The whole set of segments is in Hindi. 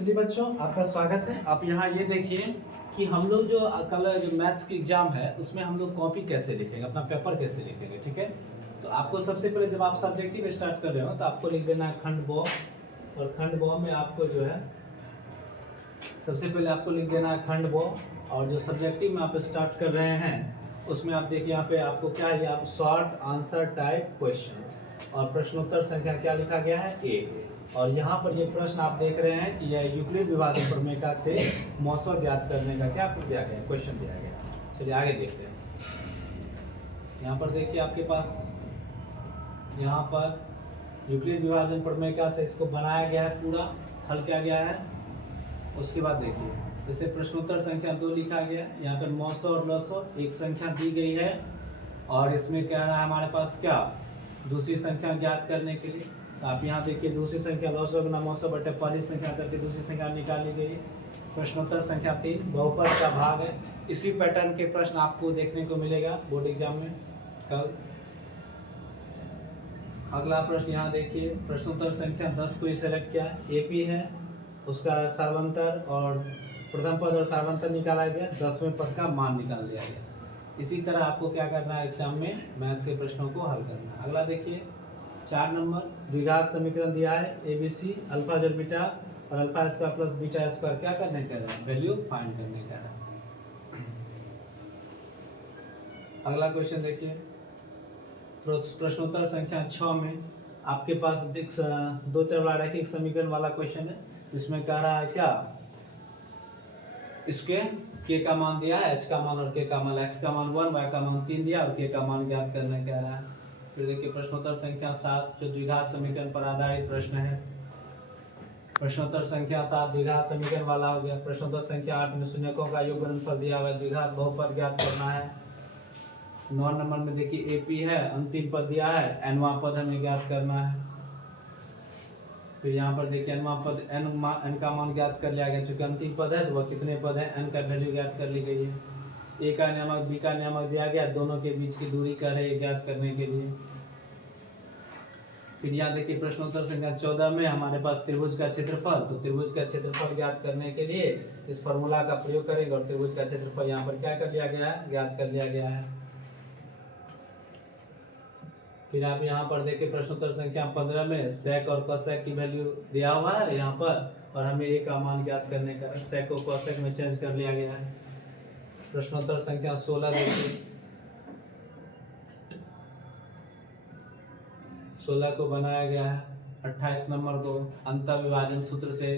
चलिए बच्चों, आपका स्वागत है। आप यहाँ ये देखिए कि हम लोग जो कल जो मैथ्स की एग्जाम है उसमें हम लोग कॉपी कैसे लिखेंगे, अपना पेपर कैसे लिखेंगे। ठीक है, तो आपको सबसे पहले जब आप सब्जेक्टिव स्टार्ट कर रहे हो तो आपको लिख देना है खंड ब, और खंड ब में आपको जो है सबसे पहले आपको लिख देना है खंड ब। और जो सब्जेक्टिव में आप स्टार्ट कर रहे हैं उसमें आप देखिए यहाँ पे आपको क्या है, आप शॉर्ट आंसर टाइप क्वेश्चन और प्रश्नोत्तर संख्या क्या लिखा गया है, 1। और यहाँ पर ये प्रश्न आप देख रहे हैं कि यह यूक्लिड विभाजन प्रमेय से मौसम ज्ञात करने का क्या दिया गया, क्वेश्चन दिया गया। चलिए आगे देखते हैं। यहाँ पर देखिए आपके पास यहाँ पर यूक्लिड विभाजन प्रमेय से इसको बनाया गया है, पूरा हल किया गया है। उसके बाद देखिए जैसे प्रश्नोत्तर संख्या 2 लिखा गया, यहाँ पर मौसम और लसो एक संख्या दी गई है और इसमें कह रहा है हमारे पास क्या, दूसरी संख्या ज्ञात करने के लिए। तो आप यहाँ देखिए दूसरी संख्या लसो गुना मौसम बटे पहली संख्या करके दूसरी संख्या निकाली गई है। प्रश्नोत्तर संख्या 3 बहुपद का भाग है। इसी पैटर्न के प्रश्न आपको देखने को मिलेगा बोर्ड एग्जाम में कल। अगला प्रश्न यहाँ देखिए प्रश्नोत्तर संख्या 10 को सेलेक्ट किया, एपी है, उसका सार्वंतर और प्रथम पद और सार्वंतर निकाला गया, 10वें पद का मान निकाल लिया गया। इसी तरह आपको क्या करना है, एग्जाम में मैथ्स के प्रश्नों को हल करना है। अगला देखिए 4 नंबर द्विघात समीकरण दिया है, एबीसी अल्फा जब बीटा और alpha square plus beta square क्या करने का है, वैल्यू फाइंड करने का है। अगला क्वेश्चन देखिए प्रश्नोत्तर संख्या 6 में आपके पास दो चरवाला रैखिक समीकरण वाला क्वेश्चन है, जिसमें कह रहा है क्या, इसके के का मान दिया है, h का मान और k का मान, x का मान 1, y का मान 3 दिया और k का मान ज्ञात करने कह रहा है। फिर देखिए प्रश्नोत्तर संख्या 7 जो द्विघात समीकरण पर आधारित प्रश्न है। प्रश्नोत्तर संख्या 7 द्विघात समीकरण वाला हो गया। प्रश्नोत्तर संख्या 8 में शून्यकों का योग गुणनफल दिया हुआ है, द्विघात बहुपद ज्ञात करना है। 9 नंबर में देखिए एपी है, अंतिम पद दिया है, एनवां पद हमें ज्ञात करना है। फिर यहाँ पर देखिए एनवां पद एन का मान ज्ञात कर लिया गया, चूंकि अंतिम पद है तो वह कितने पद है, एन का वैल्यू ज्ञात कर ली गई है। ए का नियामक बी का नियामक दिया गया, दोनों के बीच की दूरी कर रहे ज्ञात करने के लिए। फिर यहाँ देखिए प्रश्नोत्तर संख्या 14 में हमारे पास त्रिभुज का क्षेत्रफल, तो त्रिभुज का क्षेत्रफल ज्ञात करने के लिए इस फॉर्मूला का प्रयोग करेंगे और त्रिभुज का क्षेत्रफल यहाँ पर क्या कर लिया गया है, ज्ञात कर लिया गया है। फिर आप यहाँ पर देखिए प्रश्नोत्तर संख्या 15 में सेक और कोसेक की वैल्यू दिया हुआ है यहाँ पर, और हमें ए का मान ज्ञात करने का, सेक को कोसेक में चेंज कर लिया गया है। प्रश्नोत्तर संख्या 16 देखिए, 16 को बनाया गया है। 28 नंबर को अंतर विभाजन सूत्र से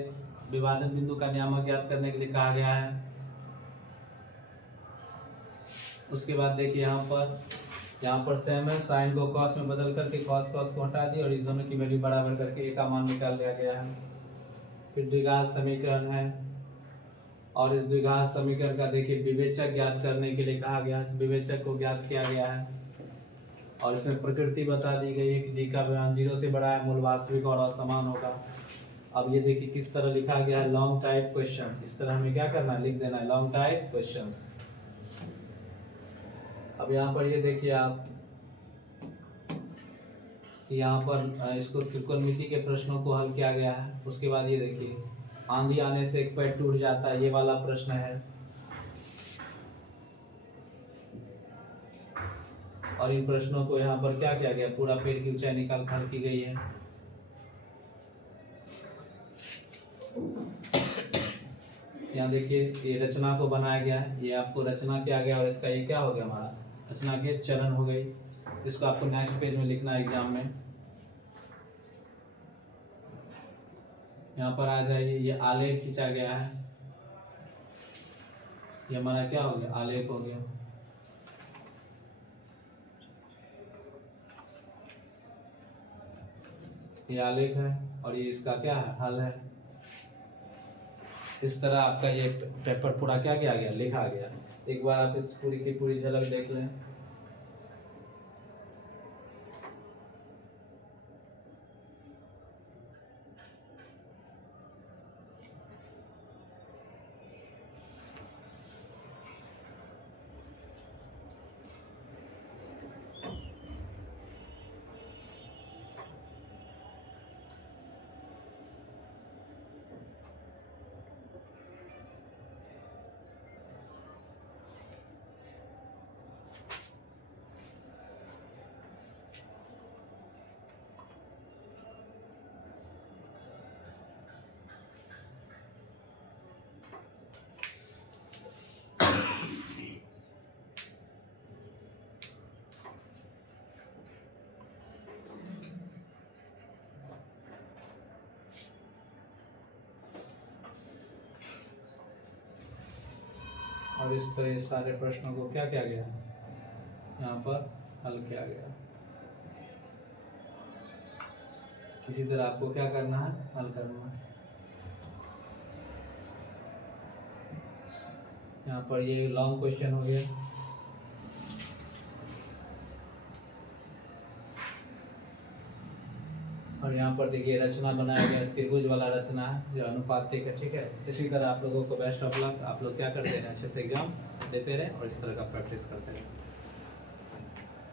विभाजन बिंदु का नियामक ज्ञात करने के लिए कहा गया है। उसके बाद देखिए यहाँ पर सेम है, साइन को कॉस में बदल करके कॉस को हटा दिया और इन दोनों की वैल्यू बराबर करके ए का मान निकाल लिया गया है। फिर द्विघात समीकरण है और इस द्विघात समीकरण का देखिए विवेचक ज्ञात करने के लिए कहा गया है, विवेचक को ज्ञात किया गया है। और इसमें प्रकृति बता दी गई है कि डी का मान 0 से बड़ा है, मूल वास्तविक और असमान होगा। अब ये देखिए किस तरह लिखा गया है, लॉन्ग टाइप क्वेश्चन। इस तरह हमें क्या करना है, लिख देना है लॉन्ग टाइप क्वेश्चंस। अब यहाँ पर ये देखिए आप यहाँ पर इसको त्रिकोणमिति के प्रश्नों को हल किया गया है। उसके बाद ये देखिए आंधी आने से एक पेड़ टूट जाता है, ये वाला प्रश्न है। और इन प्रश्नों को यहाँ पर क्या किया गया, पूरा पेड़ की ऊंचाई निकाल हल की गई है। यहाँ देखिए ये रचना को बनाया गया है, ये आपको रचना किया गया और इसका ये क्या हो गया, हमारा रचना के चरण हो गई। इसको आपको नेक्स्ट पेज में लिखना है एग्जाम में। यहाँ पर आ जाइए, ये आलेख खींचा गया है, ये हमारा क्या हो गया, आलेख हो गया। ये आलेख है और ये इसका क्या है, हल है। इस तरह आपका ये पेपर पूरा क्या किया गया, लिखा गया। एक बार आप इस पूरी की पूरी झलक देख लें। और इस तरह सारे प्रश्नों को क्या किया गया, यहाँ पर हल किया गया। इसी तरह आपको क्या करना है, हल करना है। यहाँ पर ये लॉन्ग क्वेश्चन हो गया। और यहाँ पर देखिए रचना बनाया गया, त्रिभुज वाला रचना है जो अनुपातिक है, ठीक है। इसी तरह आप लोगों को बेस्ट ऑफ लक, आप लोग क्या करते हैं, अच्छे से एग्जाम देते रहे और इस तरह का प्रैक्टिस करते रहे।